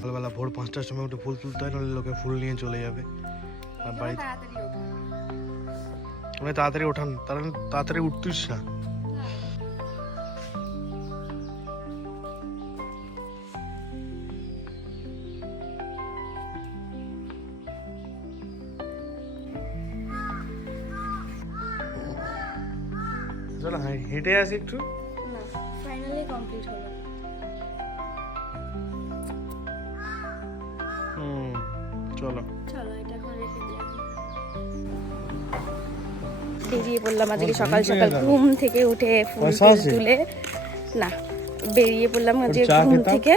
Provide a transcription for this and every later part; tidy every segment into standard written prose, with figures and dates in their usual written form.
সকালবেলা ভোর 5টার সময় উঠে ফুল তুলতে হয়, নাহলে লোকে ফুল নিয়ে চলে যাবে। আর বাড়ি মানে তাড়াতাড়ি ওঠান, তাড়াতাড়ি উঠতিস না। চলো হেঁটে আসি একটু। না, ফাইনালি কমপ্লিট হলো। চলো চলো এটা এখন রেখে দিই। বেরিয়ে পড়লাম আজকে সকাল সকাল ঘুম থেকে উঠে ফুল তুলে। না, বেরিয়ে পড়লাম আজকে ঘুম থেকে।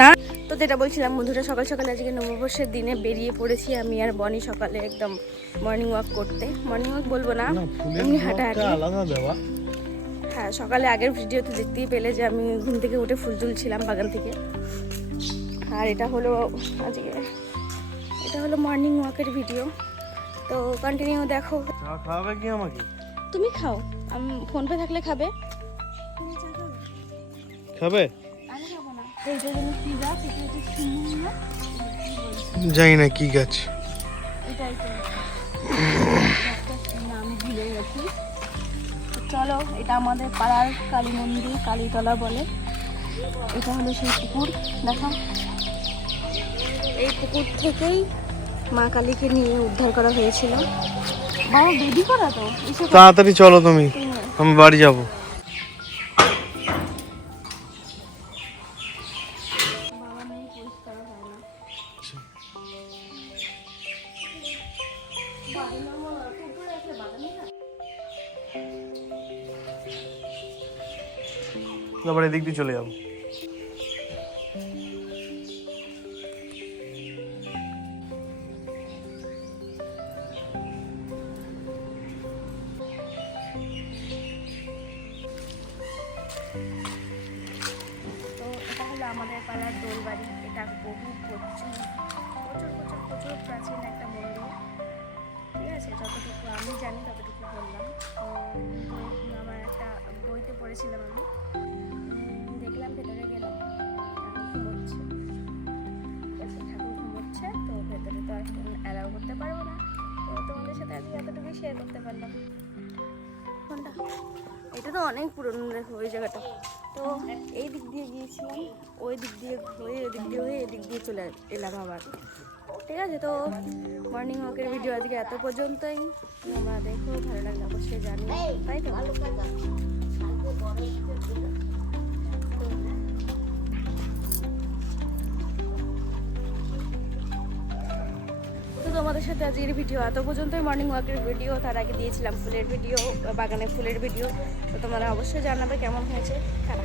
না তো যেটা বলছিলাম বন্ধুরা, সকাল সকালে আজকে নববর্ষের দিনে বেরিয়ে পড়েছি আমি আর বনি সকালে একদম মর্নিং ওয়াক করতে। মর্নিং ওয়াক বলবো না, এমনি হাঁটাহাঁটি। হ্যাঁ, সকালে আগের ভিডিওতে দেখতেই পেলে যে আমি ঘুম থেকে উঠে ফুল তুলছিলাম বাগান থেকে। আর এটা হলো আজকে, এটা হলো মর্নিং ওয়াকের ভিডিও। তো কন্টিনিউ দেখো। খাওয়াবে কি আমাকে? তুমি খাও, আমি ফোন পে থাকলে খাবে। খাবে? আমি খাবো না। এইটার জন্য কি গাছ? এটা হচ্ছে শিমুল গাছ। জানি না কি গাছ। এটাই তো নাম ভুলে গেছি। চলো, এটা আমাদের পাড়ার কালী মন্দির, কালীতলা বলে। এটা হলো সেই পুকুর, দেখো। এই পুকুর থেকেই মা কালীকে নিয়ে উদ্ধার করা হয়েছিল। বাবা বেবি করা তো। তাড়াতাড়ি চলো তুমি, আমি বাড়ি যাবো। বাবা নেই, পরিষ্কার হয় না। আবার এদিক দিয়ে চলে যাবো। তো এটা হলো আমাদের পাড়ার দোলবাড়ি। এটা বহু প্রচুর প্রাচীন একটা মন্দির। ঠিক আছে, যতটুকু আমি জানি ততটুকু বললাম। তো আমার একটা বইতে পড়েছিলাম আমি, দেখলাম, ভেতরে গেলাম, ঘুমোচ্ছে। ঠিক আছে, ঠাকুর ঘুমোচ্ছে, তো ভেতরে তো আর অ্যালাউ করতে পারবো না। তো তোমাদের সাথে আজকে এতটুকু শেয়ার করতে পারলাম। কোনটা? এটা তো অনেক পুরনো, দেখো ওই জায়গাটা। তো এই দিক দিয়ে গিয়েছিলাম, ওই দিক দিয়ে হয়ে এদিক দিয়ে হয়ে এদিক দিয়ে চলে এলাম আবার। ঠিক আছে, তো মর্নিং ওয়াকের ভিডিও আজকে এত পর্যন্তই। তোমরা দেখো, ভালো লাগলে অবশ্যই জানি, তাই তো। তো তোমাদের সাথে আজকের ভিডিও এত পর্যন্তই, মর্নিং ওয়াকের ভিডিও। তার আগে দিয়েছিলাম ফুলের ভিডিও, বাগানে ফুলের ভিডিও। তো তোমরা অবশ্যই জানাবে কেমন হয়েছে। টাটা।